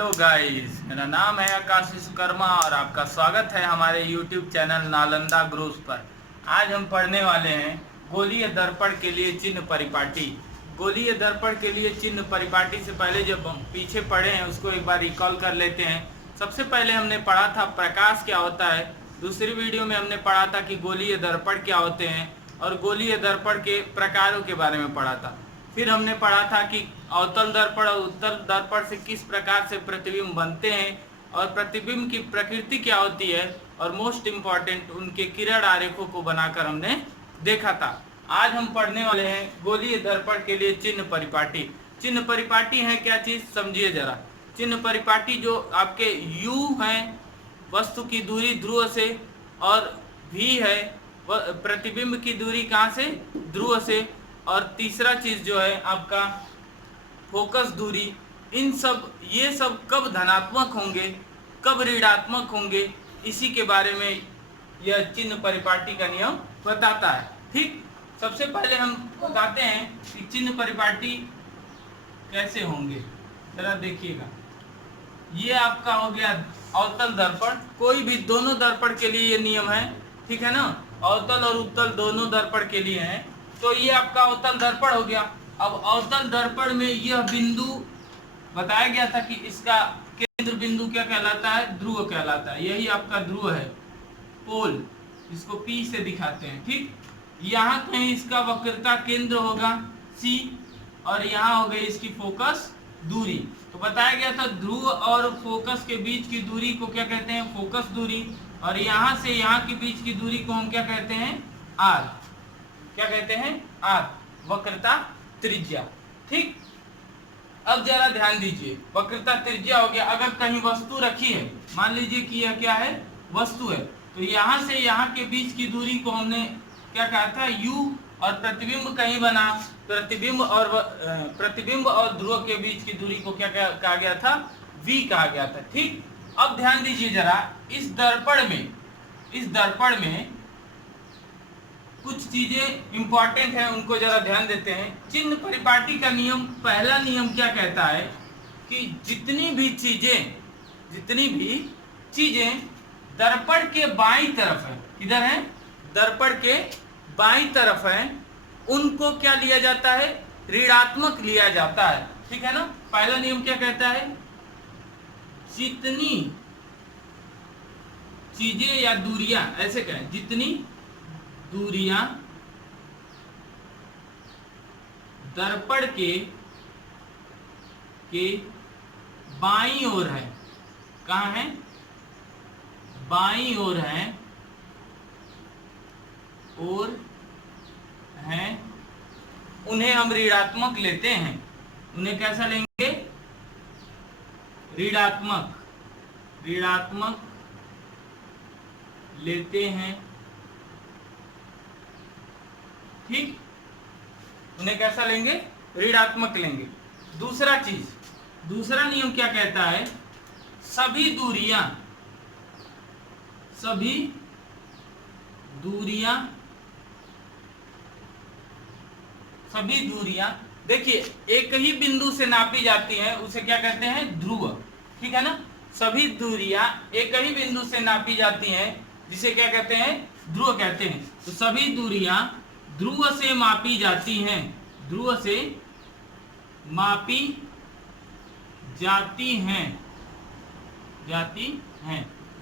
Hello guys, मेरा नाम है आकाश विश्वकर्मा और आपका स्वागत है हमारे YouTube चैनल नालंदा ग्रुप्स पर। आज हम पढ़ने वाले हैं गोलीय दर्पण के लिए चिन्ह परिपाटी। गोलीय दर्पण के लिए चिन्ह परिपाटी से पहले जो हम पीछे पढ़े हैं उसको एक बार रिकॉल कर लेते हैं। सबसे पहले हमने पढ़ा था प्रकाश क्या होता है, दूसरी वीडियो में हमने पढ़ा था कि गोलीय दर्पण क्या होते हैं और गोलीय दर्पण के प्रकारों के बारे में पढ़ा था। फिर हमने पढ़ा था कि अवतल दर्पण और उत्तल दर्पण से किस प्रकार से प्रतिबिंब बनते हैं और प्रतिबिंब की प्रकृति क्या होती है, और मोस्ट इम्पॉर्टेंट उनके किरण आरेखों को बनाकर हमने देखा था। आज हम पढ़ने वाले हैं गोलीय दर्पण के लिए चिन्ह परिपाटी। चिन्ह परिपाटी है क्या चीज, समझिए जरा। चिन्ह परिपाटी जो आपके U हैं वस्तु की दूरी ध्रुव से, और V है प्रतिबिंब की दूरी कहाँ से, ध्रुव से, और तीसरा चीज जो है आपका फोकस दूरी। इन सब ये सब कब धनात्मक होंगे कब ऋणात्मक होंगे, इसी के बारे में यह चिन्ह परिपाटी का नियम बताता है। ठीक, सबसे पहले हम बताते हैं कि चिन्ह परिपाटी कैसे होंगे। जरा देखिएगा, ये आपका हो गया अवतल दर्पण। कोई भी दोनों दर्पण के लिए ये नियम है, ठीक है ना। अवतल और उत्तल दोनों दर्पण के लिए है। तो ये आपका अवतल दर्पण हो गया। अब अवतल दर्पण में यह बिंदु बताया गया था कि इसका केंद्र बिंदु क्या कहलाता है, ध्रुव कहलाता है। यही आपका ध्रुव है, पोल, इसको P से दिखाते हैं। ठीक, यहाँ कहीं इसका वक्रता केंद्र होगा C, और यहाँ हो गई इसकी फोकस दूरी। तो बताया गया था ध्रुव और फोकस के बीच की दूरी को क्या कहते हैं, फोकस दूरी। और यहाँ से यहाँ के बीच की दूरी को हम क्या कहते हैं, R। क्या कहते हैं, R, वक्रता त्रिज्या। ठीक, अब जरा ध्यान दीजिए, वक्रता त्रिज्या हो गया। अगर कहीं वस्तु रखी है, मान लीजिए कि यह क्या है, वस्तु है, तो यहाँ से यहाँ के बीच की दूरी को हमने क्या कहा था, U, और प्रतिबिंब कहीं बना, प्रतिबिंब और ध्रुव के बीच की दूरी को क्या कहा गया था, V कहा गया था। ठीक, अब ध्यान दीजिए जरा, इस दर्पण में कुछ चीजें इंपॉर्टेंट है, उनको जरा ध्यान देते हैं। चिन्ह परिपाटी का नियम, पहला नियम क्या कहता है कि जितनी भी चीजें दर्पण के बाईं तरफ है, इधर है, दर्पण के बाईं तरफ है, उनको क्या लिया जाता है, ऋणात्मक लिया जाता है। ठीक है ना। पहला नियम क्या कहता है, जितनी चीजें या दूरियां, ऐसे कहें, जितनी दूरियां दर्पण के बाईं ओर है, कहाँ है, बाईं ओर है, उन्हें हम ऋणात्मक लेते हैं। उन्हें कैसा लेंगे, ऋणात्मक लेते हैं। ठीक, उन्हें कैसा लेंगे, ऋणात्मक लेंगे। दूसरा नियम क्या कहता है, सभी दूरियां देखिए एक ही बिंदु से नापी जाती हैं, उसे क्या कहते हैं, ध्रुव। ठीक है ना। सभी दूरियां एक ही बिंदु से नापी जाती हैं, जिसे क्या कहते हैं, ध्रुव कहते हैं। तो सभी दूरियां ध्रुव से मापी जाती हैं,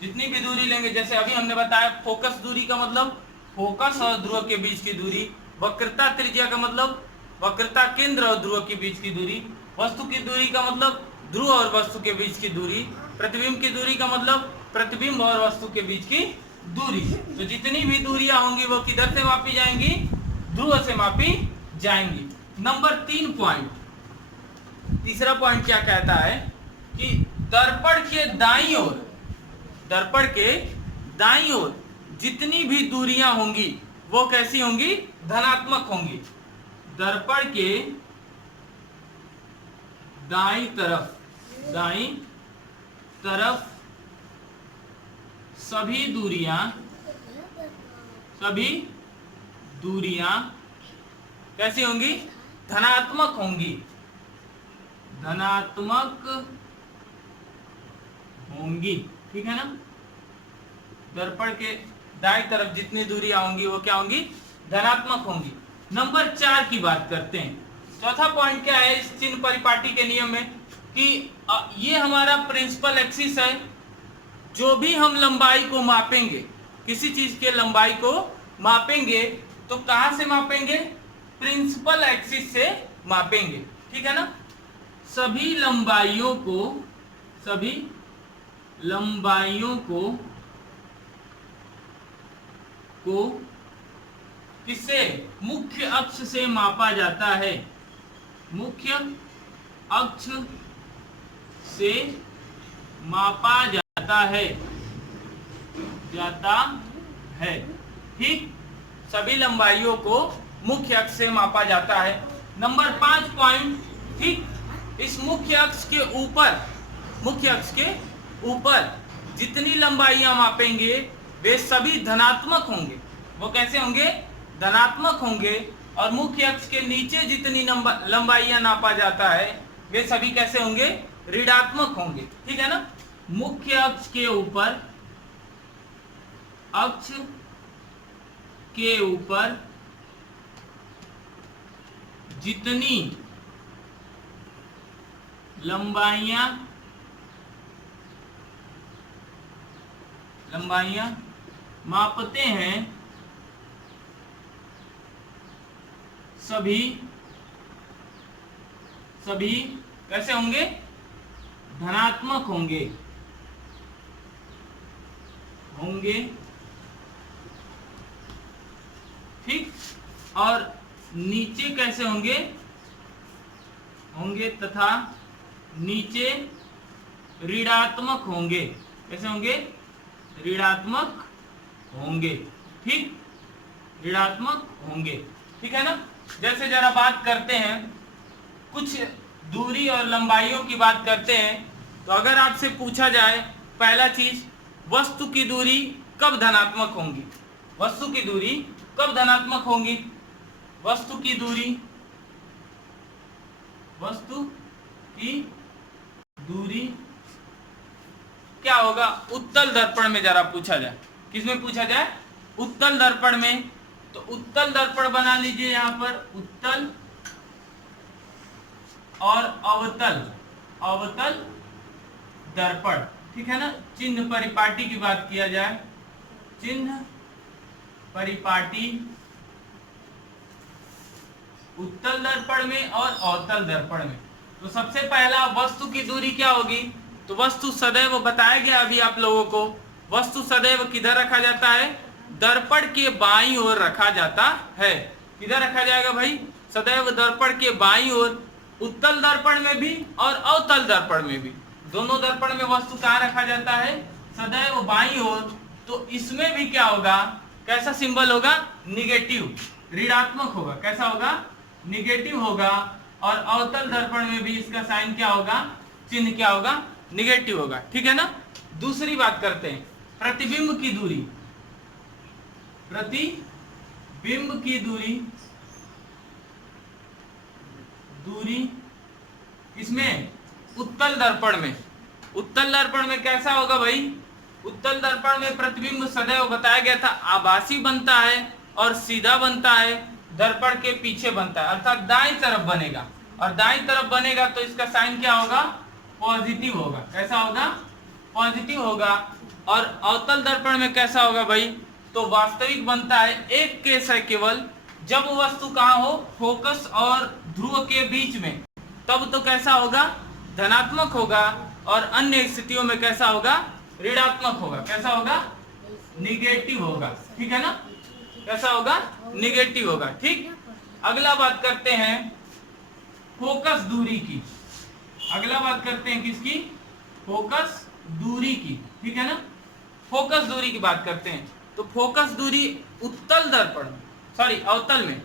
जितनी भी दूरी लेंगे, जैसे अभी हमने बताया फोकस दूरी का मतलब फोकस और ध्रुव के बीच की दूरी, वक्रता त्रिज्या का मतलब वक्रता केंद्र और ध्रुव के बीच की दूरी, वस्तु की दूरी का मतलब ध्रुव और वस्तु के बीच की दूरी, प्रतिबिंब की दूरी का मतलब प्रतिबिंब और वस्तु के बीच की दूरी। तो जितनी भी दूरियां होंगी वो किधर से मापी जाएंगी, ध्रुव से मापी जाएंगी। नंबर 3 पॉइंट, तीसरा पॉइंट क्या कहता है कि दर्पण के दाईं ओर जितनी भी दूरियां होंगी वो कैसी होंगी, धनात्मक होंगी। दर्पण के दाईं तरफ सभी दूरियां कैसी होंगी, धनात्मक होंगी, ठीक है ना। दर्पण के दाईं तरफ जितनी दूरियां होंगी वो क्या होंगी, धनात्मक होंगी। नंबर 4 की बात करते हैं। चौथा पॉइंट क्या है इस चिन्ह परिपाटी के नियम में कि ये हमारा प्रिंसिपल एक्सिस है। जो भी हम लंबाई को मापेंगे, किसी चीज के लंबाई को मापेंगे तो कहां से मापेंगे, प्रिंसिपल एक्सिस से मापेंगे, ठीक है ना। सभी लंबाइयों को किससे, मुख्य अक्ष से मापा जाता है, मुख्य अक्ष से मापा जाता है, ठीक। सभी लंबाइयों को मुख्य अक्ष से मापा जाता है। नंबर 5 पॉइंट, ठीक। इस मुख्य अक्ष के ऊपर जितनी लंबाइयां मापेंगे वे सभी धनात्मक होंगे। वो कैसे होंगे, धनात्मक होंगे। और मुख्य अक्ष के नीचे जितनी लंबाइयां नापा जाता है वे सभी कैसे होंगे, ऋणात्मक होंगे, ठीक है ना। मुख्य अक्ष के ऊपर जितनी लंबाइयां मापते हैं सभी कैसे होंगे, धनात्मक होंगे, ठीक। और नीचे कैसे होंगे तथा नीचे ऋणात्मक होंगे, कैसे होंगे, ऋणात्मक होंगे, ठीक, ऋणात्मक होंगे, ठीक है ना। जैसे जरा बात करते हैं कुछ दूरी और लंबाइयों की बात करते हैं। तो अगर आपसे पूछा जाए पहला चीज, वस्तु की दूरी कब धनात्मक होंगी, वस्तु की दूरी कब धनात्मक होंगी, वस्तु की दूरी क्या होगा, उत्तल दर्पण में जरा पूछा जाए, किसमें पूछा जाए, उत्तल दर्पण में। तो उत्तल दर्पण बना लीजिए यहां पर, उत्तल और अवतल दर्पण, ठीक है ना। चिन्ह परिपाटी की बात किया जाए, चिन्ह परिपाटी उत्तल दर्पण में और अवतल दर्पण में। तो सबसे पहला वस्तु की दूरी क्या होगी, तो वस्तु सदैव बताया गया अभी आप लोगों को, वस्तु सदैव किधर रखा जाता है, दर्पण के बाईं ओर रखा जाता है। किधर रखा जाएगा भाई, सदैव दर्पण के बाईं ओर। उत्तल दर्पण में भी और अवतल दर्पण में भी, दोनों दर्पण में वस्तु कहाँ रखा जाता है, सदैव बाईं ओर। तो इसमें भी क्या होगा, कैसा सिंबल होगा, निगेटिव, ऋणात्मक होगा, कैसा होगा, निगेटिव होगा। और अवतल दर्पण में भी इसका साइन क्या होगा, चिन्ह क्या होगा, निगेटिव होगा, ठीक है ना। दूसरी बात करते हैं, प्रतिबिंब की दूरी, प्रतिबिंब की दूरी इसमें उत्तल दर्पण में, उत्तल दर्पण में कैसा होगा भाई, उत्तल दर्पण में प्रतिबिंब सदैव बताया गया था आभासी बनता है और सीधा बनता है, दर्पण के पीछे बनता है, अर्थात दाईं तरफ बनेगा। और दाईं तरफ बनेगा तो इसका साइन क्या होगा, पॉजिटिव होगा, कैसा होगा, पॉजिटिव होगा। और अवतल दर्पण में कैसा होगा भाई, तो वास्तविक बनता है। एक केस है केवल, जब वस्तु कहाँ हो, फोकस और ध्रुव के बीच में, तब तो कैसा होगा, धनात्मक होगा। और अन्य स्थितियों में कैसा होगा, ऋणात्मक होगा, कैसा होगा, निगेटिव होगा, ठीक है ना, कैसा होगा, निगेटिव होगा, ठीक। अगला बात करते हैं फोकस दूरी की, अगला बात करते हैं किसकी, फोकस दूरी की, ठीक है ना। फोकस दूरी की बात करते हैं तो फोकस दूरी उत्तल दर्पण, सॉरी अवतल में,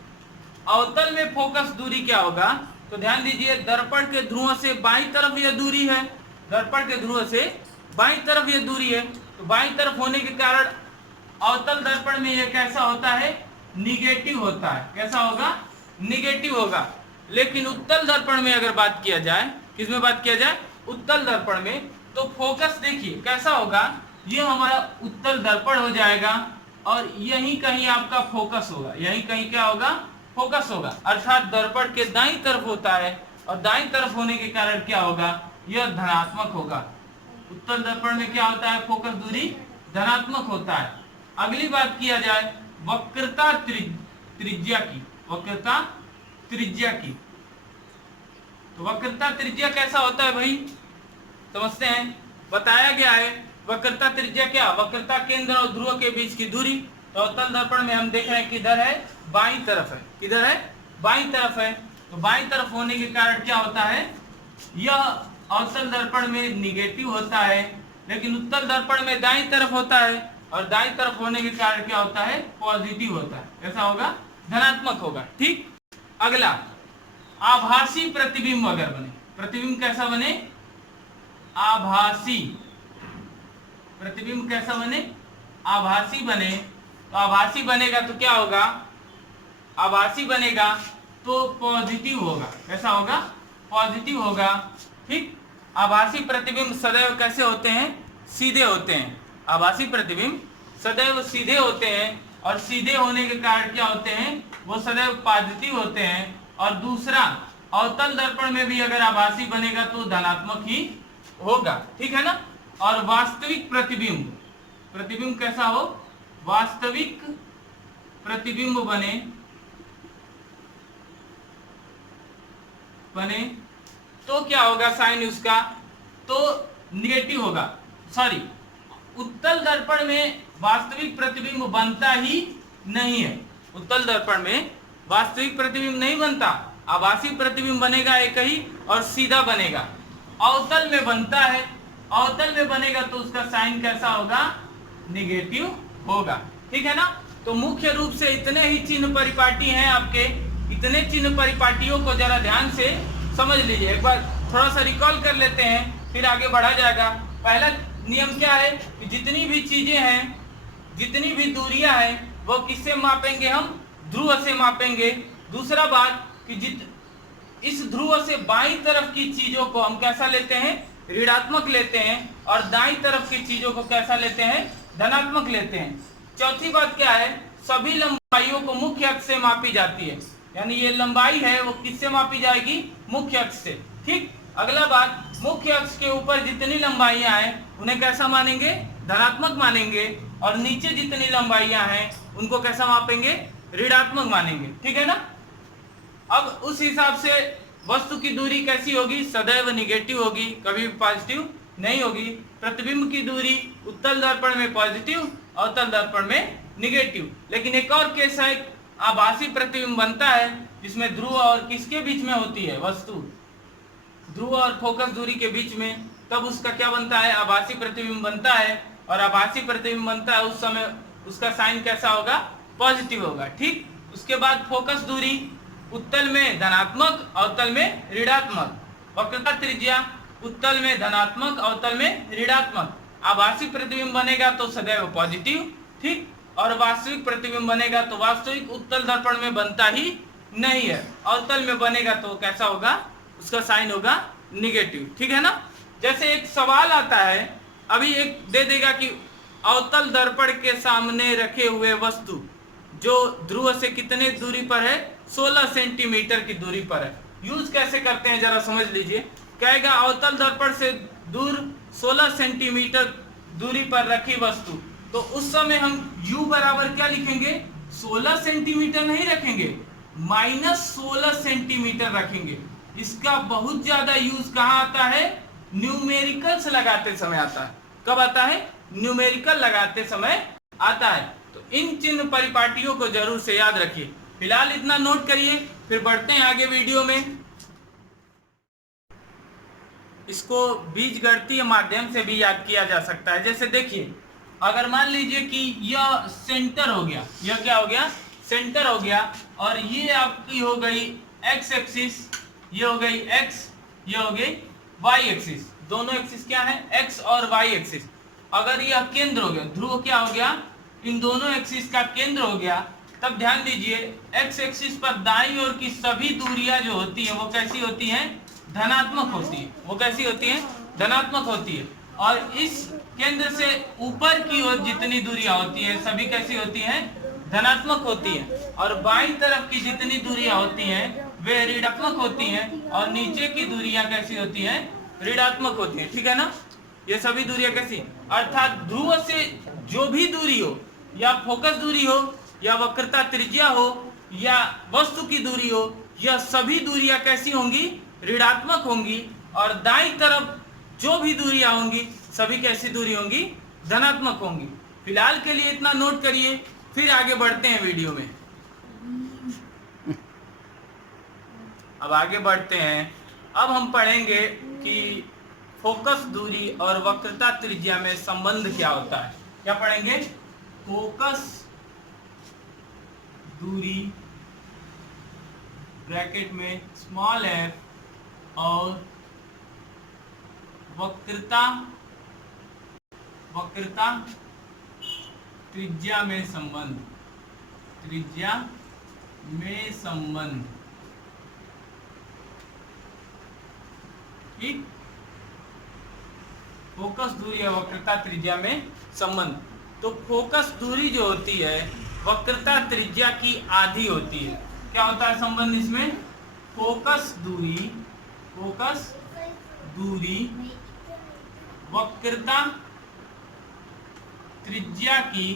अवतल में फोकस दूरी क्या होगा, तो ध्यान दीजिए, दर्पण के ध्रुव से बाईं तरफ यह दूरी है, दर्पण के ध्रुव से बाईं तरफ यह दूरी है। तो बाईं तरफ होने के कारण अवतल दर्पण में यह कैसा होता है, निगेटिव होता है, कैसा होगा, निगेटिव होगा। लेकिन उत्तल दर्पण में अगर बात किया जाए, किसमें बात किया जाए, उत्तल दर्पण में, तो फोकस देखिए कैसा होगा, ये हमारा उत्तल दर्पण हो जाएगा और यहीं कहीं आपका फोकस होगा, यहीं कहीं क्या होगा, फोकस होगा, अर्थात दर्पण के दाईं तरफ होता है और दाईं तरफ होने के कारण क्या होगा, यह धनात्मक होगा। उत्तल दर्पण में क्या होता है, फोकस दूरी धनात्मक होता है। अगली बात किया जाए वक्रता त्रिज्या की, वक्रता त्रिज्या की, तो वक्रता त्रिज्या कैसा होता है भाई, समझते हैं। बताया गया है वक्रता त्रिज्या क्या, वक्रता केंद्र और ध्रुव के बीच की दूरी। तो अवतल दर्पण में हम देख रहे हैं किधर है, बाईं तरफ है, किधर है, बाईं तरफ है। तो बाईं तरफ होने के कारण क्या होता है, यह अवतल दर्पण में निगेटिव होता है, लेकिन उत्तल दर्पण में दाईं तरफ होता है और दाईं तरफ होने के कारण क्या होता है, पॉजिटिव होता है। कैसा होगा, धनात्मक होगा। ठीक, अगला आभासी प्रतिबिंब अगर बने, प्रतिबिंब कैसा बने, आभासी प्रतिबिंब कैसा बने, आभासी बने। तो आभासी बनेगा तो क्या होगा, आभासी बनेगा तो पॉजिटिव होगा। कैसा होगा, पॉजिटिव होगा। ठीक, आभासी प्रतिबिंब सदैव कैसे होते हैं, सीधे होते हैं। आभासी प्रतिबिंब सदैव सीधे होते हैं और सीधे होने के कारण क्या होते हैं, वो सदैव पॉजिटिव होते हैं। और दूसरा, अवतल दर्पण में भी अगर आभासी बनेगा तो धनात्मक ही होगा। ठीक है ना। और वास्तविक प्रतिबिंब, प्रतिबिंब कैसा हो, वास्तविक प्रतिबिंब बने तो क्या होगा साइन उसका, तो निगेटिव होगा। सॉरी, उत्तल दर्पण में वास्तविक प्रतिबिंब बनता ही नहीं है, उत्तल दर्पण में वास्तविक प्रतिबिंब नहीं बनता, आभासी प्रतिबिंब बनेगा एक ही और सीधा बनेगा। अवतल में बनता है, अवतल में बनेगा तो उसका साइन कैसा होगा, निगेटिव होगा। ठीक है ना। तो मुख्य रूप से इतने ही चिन्ह परिपाटी हैं आपके, इतने चिन्ह परिपाटियों को जरा ध्यान से समझ लीजिए। एक बार थोड़ा सा रिकॉल कर लेते हैं, फिर आगे बढ़ा जाएगा। पहला नियम क्या है कि जितनी भी चीजें हैं, जितनी भी दूरियां हैं, वो किससे मापेंगे, हम ध्रुव से मापेंगे। दूसरा बात कि इस ध्रुव से बाईं तरफ की चीजों को हम कैसा लेते हैं, ऋणात्मक लेते हैं, और दाईं तरफ की चीजों को कैसा लेते हैं, धनात्मक लेते हैं। चौथी बात क्या है, सभी लंबाइयों को मुख्य अक्ष से मापी जाती है, यानी ये लंबाई है वो किससे मापी जाएगी, मुख्य अक्ष से। ठीक, अगला बात, मुख्य अक्ष के ऊपर जितनी लंबाइयां हैं उन्हें कैसा मानेंगे, धनात्मक मानेंगे, और नीचे जितनी लंबाइयां हैं उनको कैसा मापेंगे, ऋणात्मक मानेंगे। ठीक है ना। अब उस हिसाब से वस्तु की दूरी कैसी होगी, सदैव निगेटिव होगी, कभी पॉजिटिव नहीं होगी। प्रतिबिंब की दूरी उत्तल दर्पण में पॉजिटिव, अवतल दर्पण में निगेटिव। लेकिन एक और केस है, आभासी प्रतिबिंब बनता है जिसमें ध्रुव और किसके बीच में होती है वस्तु, ध्रुव और फोकस दूरी के बीच में, तब उसका क्या बनता है, आभासी प्रतिबिंब बनता है। और आभासी प्रतिबिंब बनता है उस समय उसका साइन कैसा होगा, पॉजिटिव होगा। ठीक, उसके बाद फोकस दूरी उत्तल में धनात्मक, अवतल में ऋणात्मक। वक्रता त्रिज्या उत्तल में धनात्मक, अवतल में ऋणात्मक। आभासी प्रतिबिंब बनेगा तो सदैव पॉजिटिव। ठीक, और वास्तविक प्रतिबिंब बनेगा तो वास्तविक उत्तल दर्पण में बनता ही नहीं है, अवतल में बनेगा तो कैसा होगा, उसका साइन होगा निगेटिव। ठीक है ना। जैसे एक सवाल आता है, अभी एक दे देगा कि अवतल दर्पण के सामने रखे हुए वस्तु जो ध्रुव से कितने दूरी पर है, 16 सेंटीमीटर की दूरी पर है। यूज कैसे करते हैं जरा समझ लीजिए। कहेगा अवतल दर्पण से दूर 16 सेंटीमीटर दूरी पर रखी वस्तु, तो उस समय हम u बराबर क्या लिखेंगे, 16 सेंटीमीटर नहीं रखेंगे, -16 सेंटीमीटर रखेंगे। इसका बहुत ज्यादा यूज कहाँ आता है, न्यूमेरिकल्स लगाते समय आता है। कब आता है, न्यूमेरिकल लगाते समय आता है। तो इन चिन्ह परिपाटियों को जरूर से याद रखिए। फिलहाल इतना नोट करिए, फिर बढ़ते हैं आगे वीडियो में। इसको बीजगणितीय माध्यम से भी याद किया जा सकता है। जैसे देखिए, अगर मान लीजिए कि यह सेंटर हो गया, यह क्या हो गया, सेंटर हो गया, और ये आपकी हो गई एक्स एक्सिस, ये हो गई एक्स, ये हो गई वाई एक्सिस। दोनों एक्सिस क्या है, एक्स और वाई एक्सिस। अगर यह केंद्र हो गया, ध्रुव क्या हो गया, इन दोनों एक्सिस का केंद्र हो गया, तब ध्यान दीजिए एक्स एक्सिस पर दाईं ओर की सभी दूरियां जो होती हैं वो कैसी होती हैं, धनात्मक होती है। वो कैसी होती है, धनात्मक होती है। और इस केंद्र से ऊपर की ओर जितनी दूरियां होती है सभी कैसी होती हैं, धनात्मक होती हैं, और बाईं तरफ की जितनी दूरियां होती हैं वे ऋणात्मक होती हैं, और नीचे की दूरियां कैसी होती हैं, ऋणात्मक होती हैं। ठीक है ना, ये सभी दूरियां कैसी, अर्थात ध्रुव से जो भी दूरी हो, या फोकस दूरी हो, या वक्रता त्रिज्या हो, या वस्तु की दूरी हो, यह सभी दूरियां कैसी होंगी, ऋणात्मक होंगी, और दाईं तरफ जो भी दूरियां होंगी सभी कैसी दूरी होंगी, धनात्मक होंगी। फिलहाल के लिए इतना नोट करिए, फिर आगे बढ़ते हैं वीडियो में। अब आगे बढ़ते हैं। अब हम पढ़ेंगे कि फोकस दूरी और वक्रता त्रिज्या में संबंध क्या होता है। क्या पढ़ेंगे, फोकस दूरी ब्रैकेट में स्मॉल f और वक्रता त्रिज्या में संबंध, ठीक। फोकस दूरी और वक्रता त्रिज्या में संबंध। तो फोकस दूरी जो होती है वक्रता त्रिज्या की आधी होती है। क्या होता है संबंध इसमें, फोकस दूरी वक्रता त्रिज्या की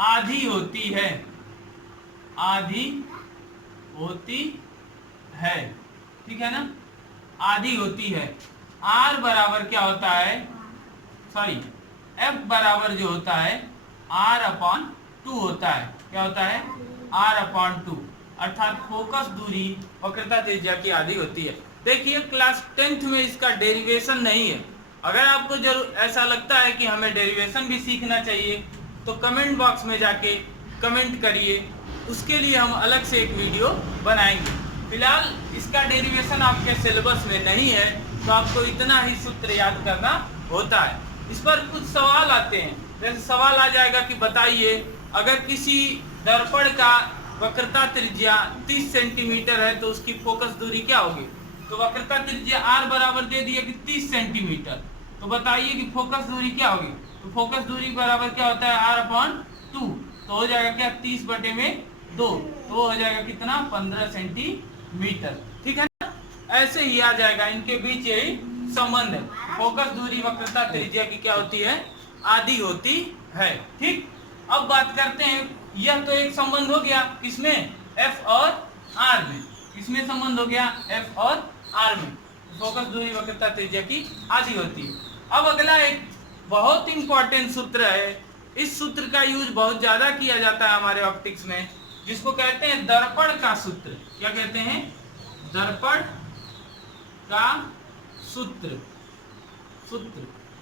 आधी होती है, ठीक है ना, आधी होती है। R बराबर क्या होता है, F बराबर जो होता है R/2 होता है। क्या होता है, R/2, अर्थात फोकस दूरी वक्रता त्रिज्या की आधी होती है। देखिए क्लास 10th में इसका डेरिवेशन नहीं है। अगर आपको जरूर ऐसा लगता है कि हमें डेरिवेशन भी सीखना चाहिए तो कमेंट बॉक्स में जाके कमेंट करिए, उसके लिए हम अलग से एक वीडियो बनाएंगे। फिलहाल इसका डेरिवेशन आपके सिलेबस में नहीं है, तो आपको इतना ही सूत्र याद करना होता है। इस पर कुछ सवाल आते हैं, जैसे सवाल आ जाएगा कि बताइए अगर किसी दर्पण का वक्रता त्रिज्या 30 सेंटीमीटर है तो उसकी फोकस दूरी क्या होगी। तो वक्रता त्रिज्या R बराबर दे दिया कि 30 सेंटीमीटर, तो बताइए कि फोकस दूरी क्या होगी। तो फोकस दूरी बराबर क्या होता है, R/2, तो हो जाएगा क्या 30/2, तो हो जाएगा कितना, 15 सेंटीमीटर। ठीक है ना, ऐसे ही आ जाएगा, इनके बीच यही संबंध है। फोकस दूरी वक्रता त्रिज्या की क्या होती है, आधी होती है। ठीक, अब बात करते हैं, यह तो एक संबंध हो गया किसमें, F और R में। किसमें संबंध हो गया, F और R में, फोकस दूरी वक्रता त्रिज्या की आधी होती है। अब अगला एक बहुत इंपॉर्टेंट सूत्र है, इस सूत्र का यूज बहुत ज्यादा किया जाता है हमारे ऑप्टिक्स में, जिसको कहते हैं दर्पण का सूत्र। क्या कहते हैं, दर्पण का सूत्र,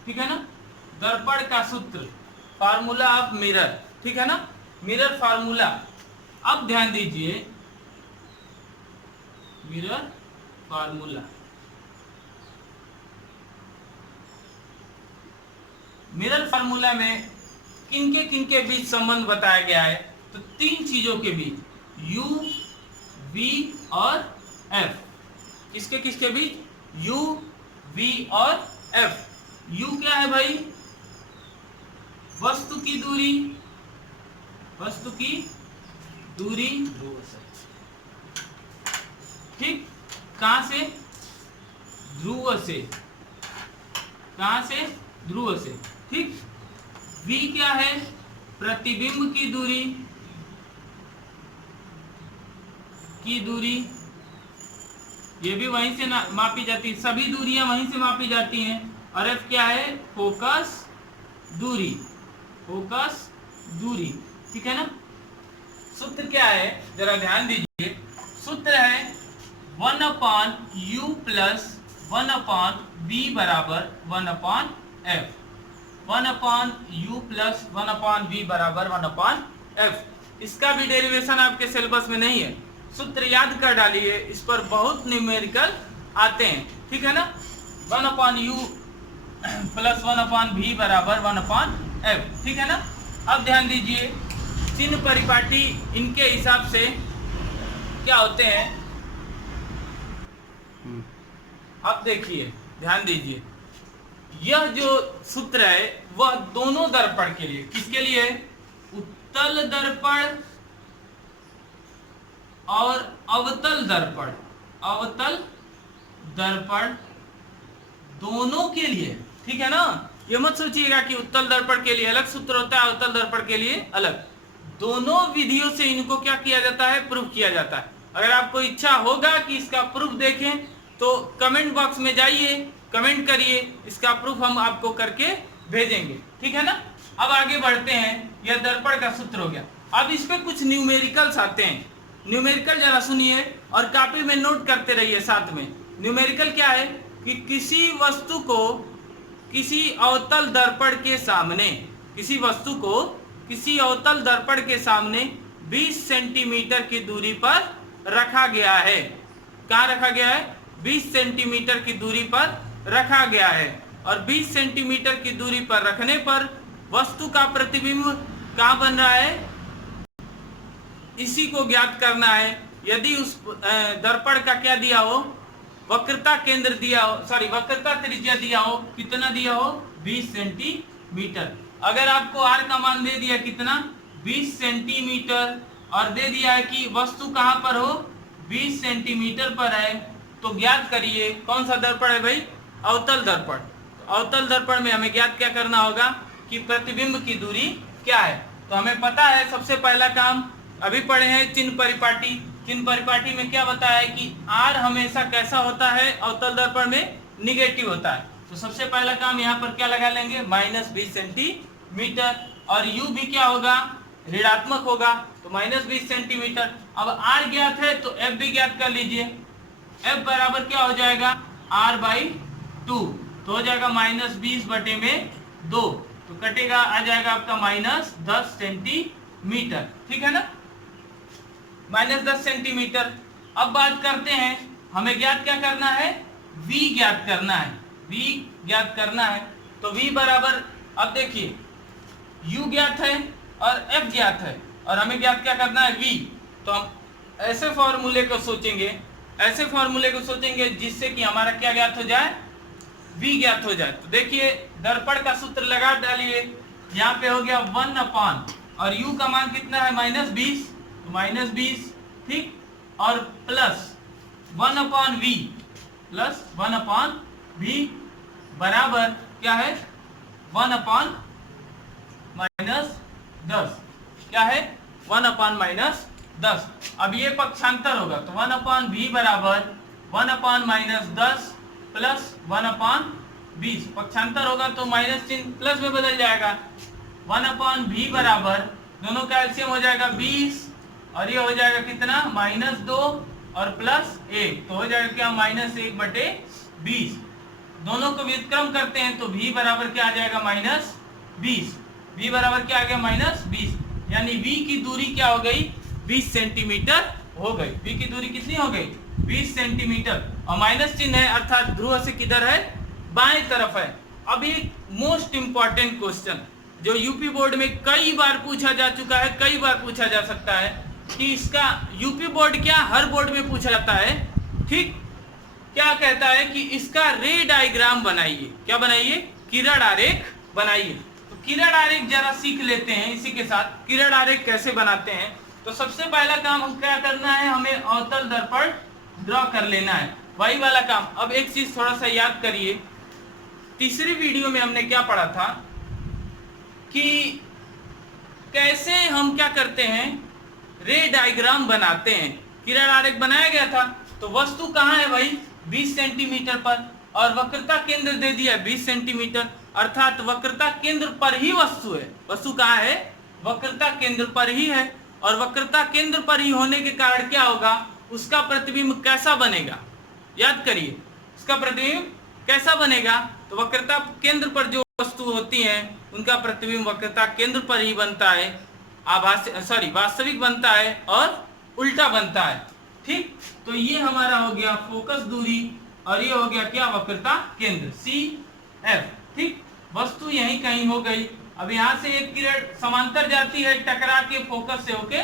ठीक है ना, दर्पण का सूत्र, फार्मूला ऑफ मिरर, ठीक है ना, मिरर फार्मूला। अब ध्यान दीजिए, मिरर फार्मूला, मिरर फार्मूला में किनके बीच संबंध बताया गया है, तो 3 चीजों के बीच, U, V और F। किसके बीच, U, V और F। U क्या है भाई, वस्तु की दूरी, ठीक, कहां से, ध्रुव से, ठीक। V क्या है, प्रतिबिंब की दूरी, ये भी वहीं से मापी जाती है, सभी दूरियां वहीं से मापी जाती हैं। और F क्या है, फोकस दूरी, ठीक है ना। सूत्र क्या है, जरा ध्यान दीजिए, सूत्र है 1/u प्लस 1/v बराबर 1/f, 1/u प्लस 1/v बराबर 1/f। इसका भी डेरिवेशन आपके सिलेबस में नहीं है, सूत्र याद कर डालिए, इस पर बहुत न्यूमेरिकल आते हैं, ठीक है ना। 1/u प्लस 1/v बराबर 1/f, ठीक है ना। अब ध्यान दीजिए, चिन्ह परिपाटी इनके हिसाब से क्या होते हैं, अब देखिए, ध्यान दीजिए, यह जो सूत्र है वह दोनों दर्पण के लिए, किसके लिए? उत्तल दर्पण और अवतल दर्पण, अवतल दर्पण दोनों के लिए, ठीक है ना। ये मत सोचिएगा कि उत्तल दर्पण के लिए अलग सूत्र होता है, अवतल दर्पण के लिए अलग। दोनों विधियों से इनको क्या किया जाता है? प्रूफ किया जाता है। अगर आपको इच्छा होगा कि इसका प्रूफ देखें तो कमेंट बॉक्स में जाइए, कमेंट करिए, इसका प्रूफ हम आपको करके भेजेंगे, ठीक है ना। अब आगे बढ़ते हैं, यह दर्पण का सूत्र हो गया। अब इस पे कुछ न्यूमेरिकल्स आते हैं। न्यूमेरिकल जरा सुनिए और कॉपी में नोट करते रहिए साथ में। न्यूमेरिकल क्या है कि किसी वस्तु को किसी अवतल दर्पण के सामने, किसी वस्तु को किसी अवतल दर्पण के सामने 20 सेंटीमीटर की दूरी पर रखा गया है। कहाँ रखा गया है? 20 सेंटीमीटर की दूरी पर रखा गया है। और 20 सेंटीमीटर की दूरी पर रखने पर वस्तु का प्रतिबिंब कहाँ बन रहा है, इसी को ज्ञात करना है। यदि उस दर्पण का क्या दिया हो, वक्रता केंद्र दिया हो, सॉरी वक्रता त्रिज्या दिया हो, कितना दिया हो? 20 सेंटीमीटर। अगर आपको आर का मान दे दिया कितना? 20 सेंटीमीटर, और दे दिया है कि वस्तु कहां पर हो? 20 सेंटीमीटर पर है, तो ज्ञात करिए कौन सा दर्पण है भाई? अवतल दर्पण। तो अवतल दर्पण में हमें ज्ञात क्या करना होगा कि प्रतिबिंब की दूरी क्या है। तो हमें पता है सबसे पहला काम, अभी पढ़े हैं चिन्ह परिपाटी। चिन्ह परिपाटी में क्या बताया है कि आर हमेशा कैसा होता है? अवतल दर्पण में निगेटिव होता है। तो सबसे पहला काम यहाँ पर क्या लगा लेंगे? -20 सेंटीमीटर। और यू भी क्या होगा? ऋणात्मक होगा, तो -20 सेंटीमीटर। अब आर ज्ञात है तो एफ भी ज्ञात कर लीजिए। एफ बराबर क्या हो जाएगा? r/2, तो हो जाएगा -20/2, तो कटेगा, आ जाएगा आपका -10 सेंटीमीटर, ठीक है ना, -10 सेंटीमीटर। अब बात करते हैं, हमें ज्ञात क्या करना है? v ज्ञात करना है, v ज्ञात करना है। तो v बराबर, अब देखिए u ज्ञात है और f ज्ञात है, और हमें ज्ञात क्या करना है? v। तो हम ऐसे फॉर्मूले को सोचेंगे, ऐसे फॉर्मूले को सोचेंगे जिससे कि हमारा क्या ज्ञात हो जाए? v ज्ञात हो जाए। तो देखिए दर्पण का सूत्र लगा डालिए, यहाँ पे हो गया 1/, और u का मान कितना है? -20, तो -20, ठीक, और प्लस 1/v, प्लस 1/v बराबर क्या है? 1/-10, क्या है? 1/-10। अब ये पक्षांतर होगा, तो 1/v बराबर 1/-10 प्लस 1/20, पक्षांतर होगा तो माइनस चिन्ह प्लस में बदल जाएगा। 1/v बराबर, दोनों का एलसीएम हो जाएगा 20, और ये हो जाएगा कितना? -2 और +1, तो हो जाएगा क्या? -1/20। दोनों को व्युत्क्रम करते हैं तो v बराबर क्या आ जाएगा? -20। v बराबर क्या आ गया? -20, यानी v की दूरी क्या हो गई? 20 सेंटीमीटर हो गई। v की दूरी कितनी हो गई? 20 सेंटीमीटर, और माइनस चिन्ह है, अर्थात ध्रुव से किधर है? बाएं तरफ है। अब एक मोस्ट इंपॉर्टेंट क्वेश्चन जो यूपी बोर्ड में कई बार पूछा जा चुका है, कई बार पूछा जा सकता है, कि इसका यूपी बोर्ड क्या हर बोर्ड में पूछा जाता है, ठीक, क्या कहता है कि इसका रे डायग्राम बनाइए। क्या बनाइए? किरण आरेख बनाइए। तो किरण आरेख जरा सीख लेते हैं इसी के साथ, किरण आरेख कैसे बनाते हैं। तो सबसे पहला काम हम क्या करना है? हमें अवतल दर्पण ड्रॉ कर लेना है, वही वाला काम। अब एक चीज थोड़ा सा याद करिए, तीसरी वीडियो में हमने क्या पढ़ा था कि कैसे हम क्या करते हैं? रे डायग्राम बनाते हैं। किरण आरेख बनाया गया था, तो वस्तु कहाँ है भाई? 20 सेंटीमीटर पर, और वक्रता केंद्र दे दिया 20 सेंटीमीटर, अर्थात वक्रता केंद्र पर ही वस्तु है। वस्तु कहाँ है? वक्रता केंद्र पर ही है, और वक्रता केंद्र पर ही होने के कारण क्या होगा? उसका प्रतिबिंब कैसा बनेगा? याद करिए, उसका प्रतिबिंब कैसा बनेगा? तो वक्रता केंद्र पर जो वस्तु होती है उनका प्रतिबिंब वक्रता केंद्र पर ही बनता है, वास्तविक बनता है और उल्टा बनता है, ठीक। तो ये हमारा हो गया फोकस दूरी, और ये हो गया क्या? वक्रता केंद्र CF, ठीक। वस्तु यहीं कहीं हो गई। अब यहाँ से एक किरण समांतर जाती है, टकरा के फोकस से होके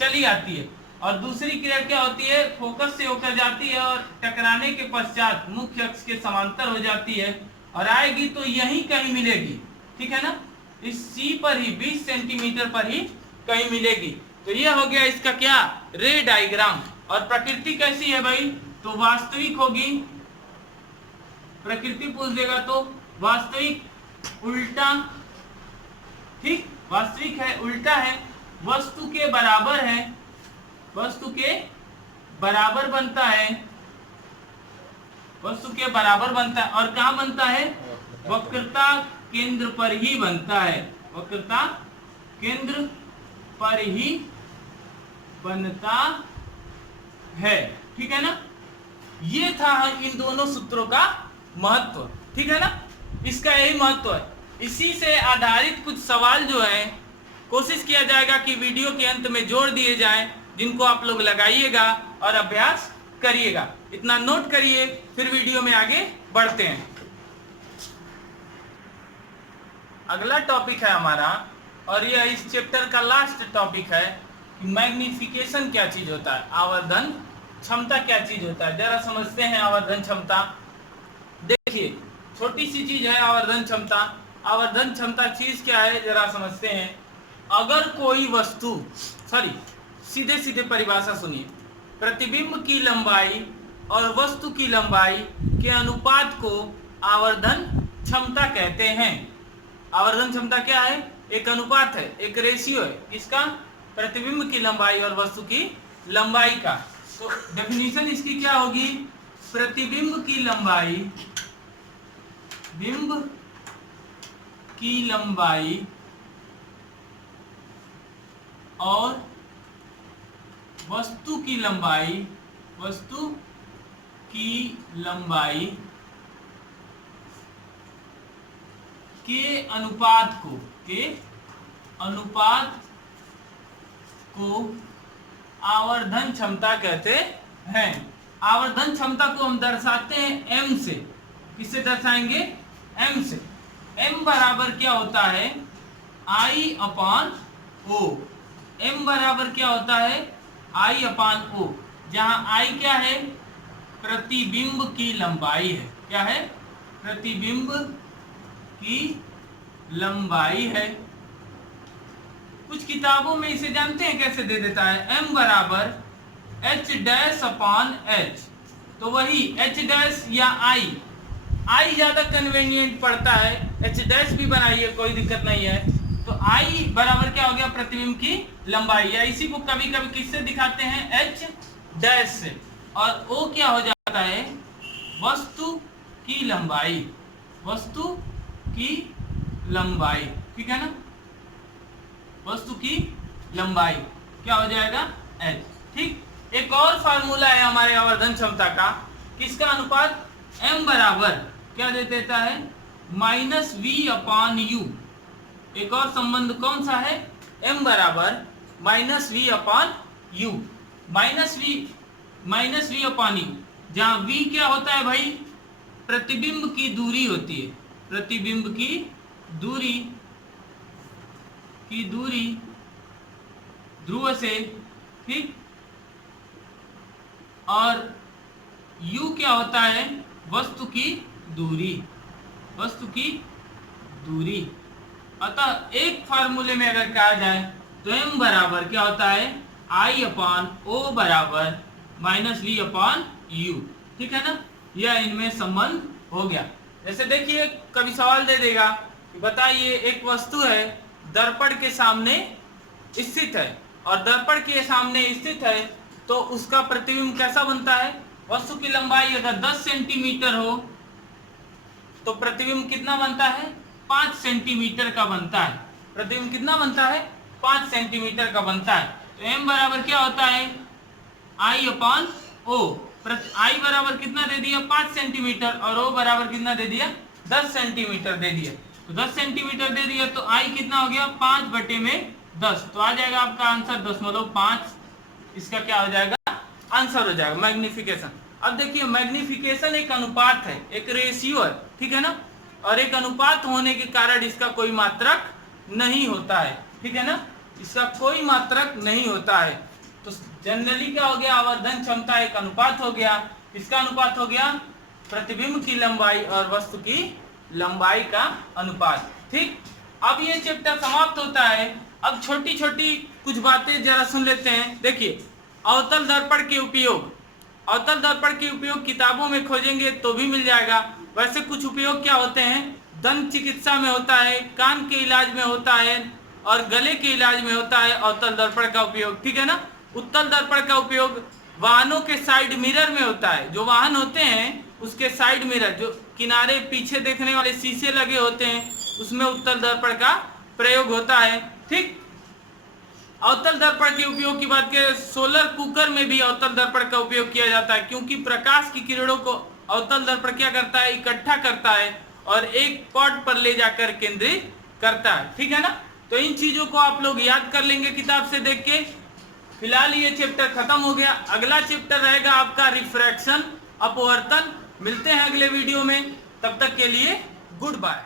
चली आती है। और दूसरी क्रिया क्या होती है, फोकस से होकर जाती है और टकराने के पश्चात मुख्य अक्ष के समांतर हो जाती है और आएगी तो यहीं कहीं मिलेगी, ठीक है ना, इस सी पर ही 20 सेंटीमीटर पर ही कहीं मिलेगी। तो यह हो गया इसका क्या, रे डायग्राम। और प्रकृति कैसी है भाई, तो वास्तविक होगी, प्रकृति पूछ देगा तो वास्तविक उल्टा, ठीक, वास्तविक है, उल्टा है, वस्तु के बराबर है, वस्तु के बराबर बनता है, वस्तु के बराबर बनता है। और कहां बनता है, वक्रता केंद्र पर ही बनता है, वक्रता केंद्र पर ही बनता है, ठीक है ना। ये था इन दोनों सूत्रों का महत्व, ठीक है ना, इसका यही महत्व है। इसी से आधारित कुछ सवाल जो है कोशिश किया जाएगा कि वीडियो के अंत में जोड़ दिए जाएं, जिनको आप लोग लगाइएगा और अभ्यास करिएगा। इतना नोट करिए, फिर वीडियो में आगे बढ़ते हैं। अगला टॉपिक है हमारा, और यह इस चैप्टर का लास्ट टॉपिक है, मैग्निफिकेशन क्या चीज होता है, आवर्धन क्षमता क्या चीज होता है। जरा समझते हैं आवर्धन क्षमता। देखिए, छोटी सी चीज है आवर्धन क्षमता। आवर्धन क्षमता चीज क्या है, जरा समझते हैं। अगर कोई वस्तु, सीधे सीधे परिभाषा सुनिए, प्रतिबिंब की लंबाई और वस्तु की लंबाई के अनुपात को आवर्धन क्षमता कहते हैं। आवर्धन क्षमता क्या है, एक अनुपात है, एक रेशियो है, इसका प्रतिबिंब की लंबाई और वस्तु की लंबाई का। तो डेफिनेशन इसकी क्या होगी, प्रतिबिंब की लंबाई, बिंब की लंबाई और वस्तु की लंबाई, वस्तु की लंबाई के अनुपात को, के अनुपात को आवर्धन क्षमता कहते हैं। आवर्धन क्षमता को हम दर्शाते हैं m से। किससे दर्शाएंगे, m से। m बराबर क्या होता है, I अपान O। m बराबर क्या होता है, I अपान O, जहां I क्या है, प्रतिबिंब की लंबाई है। क्या है, प्रतिबिंब की लंबाई है। कुछ किताबों में इसे जानते हैं कैसे दे देता है, m बराबर h डैश अपान h। तो वही h डैश या I ज्यादा कन्वीनियंट पड़ता है, h डैश भी बनाइए, कोई दिक्कत नहीं है। तो I बराबर क्या हो गया, प्रतिबिंब की लंबाई, या इसी को कभी कभी किससे दिखाते हैं, h डैश से। और O क्या हो जाता है, वस्तु की लंबाई, वस्तु की लंबाई, ठीक है ना, वस्तु की लंबाई क्या हो जाएगा, h, ठीक। एक और फार्मूला है हमारे आवर्धन क्षमता का, किसका अनुपात, m बराबर क्या दे देता है, माइनस वी अपान यू। एक और संबंध कौन सा है, m बराबर minus V upon you, minus V upon you, जहां v क्या होता है भाई, प्रतिबिंब की दूरी होती है, प्रतिबिंब की दूरी ध्रुव से, ठीक। और u क्या होता है, वस्तु की दूरी, वस्तु की दूरी। अतः एक फार्मूले में अगर कहा जाए तो m बराबर क्या होता है, I अपान O बराबर माइनस वी अपान यू, ठीक है ना। यह इनमें संबंध हो गया। जैसे देखिए, कभी सवाल दे देगा कि बताइए, एक वस्तु है दर्पण के सामने स्थित है, और दर्पण के सामने स्थित है तो उसका प्रतिबिंब कैसा बनता है, वस्तु की लंबाई अगर 10 सेंटीमीटर हो तो प्रतिबिंब कितना बनता है, 5 सेंटीमीटर का बनता है। प्रतिबिंब कितना बनता है, 5 सेंटीमीटर का बनता है। तो m बराबर क्या होता है, I अपान O। I बराबर कितना दे दिया, 5 सेंटीमीटर, और O बराबर कितना दे दिया, 10 सेंटीमीटर दे दिया। तो 10 सेंटीमीटर दे दिया तो I कितना हो गया, 5/10। तो आ जाएगा आपका आंसर 0.5। इसका क्या हो जाएगा, आंसर हो जाएगा मैग्निफिकेशन। अब देखिए, मैग्निफिकेशन एक अनुपात है, एक रेशियो है, ठीक है ना, और एक अनुपात होने के कारण इसका कोई मात्रक नहीं होता है, ठीक है ना, इसका कोई मात्रक नहीं होता है। तो जनरली क्या हो गया, आवर्धन क्षमता एक अनुपात हो गया। किसका अनुपात हो गया? प्रतिबिंब की लंबाई और वस्तु की लंबाई का अनुपात। ठीक, अब ये चैप्टर समाप्त होता है। अब छोटी छोटी कुछ बातें जरा सुन लेते हैं। देखिए, अवतल दर्पण के उपयोग, अवतल दर्पण के उपयोग किताबों में खोजेंगे तो भी मिल जाएगा। वैसे कुछ उपयोग क्या होते हैं? दंत चिकित्सा में होता है, कान के इलाज में होता है और गले के इलाज में होता है अवतल दर्पण का उपयोग। ठीक है ना। उत्तल दर्पण का उपयोग वाहनों के साइड मिरर में होता है। जो वाहन होते हैं उसके साइड मिरर, जो किनारे पीछे देखने वाले शीशे लगे होते हैं, उसमें उत्तल दर्पण का प्रयोग होता है। ठीक, अवतल दर्पण के उपयोग की बात करें, सोलर कुकर में भी अवतल दर्पण का उपयोग किया जाता है, क्योंकि प्रकाश की किरणों को अवतल दर्पण क्या करता है? इकट्ठा करता है और एक पॉट पर ले जाकर केंद्रित करता है। ठीक है ना। तो इन चीजों को आप लोग याद कर लेंगे किताब से देख के। फिलहाल ये चैप्टर खत्म हो गया। अगला चैप्टर रहेगा आपका रिफ्रैक्शन, अपवर्तन। मिलते हैं अगले वीडियो में, तब तक के लिए गुड बाय।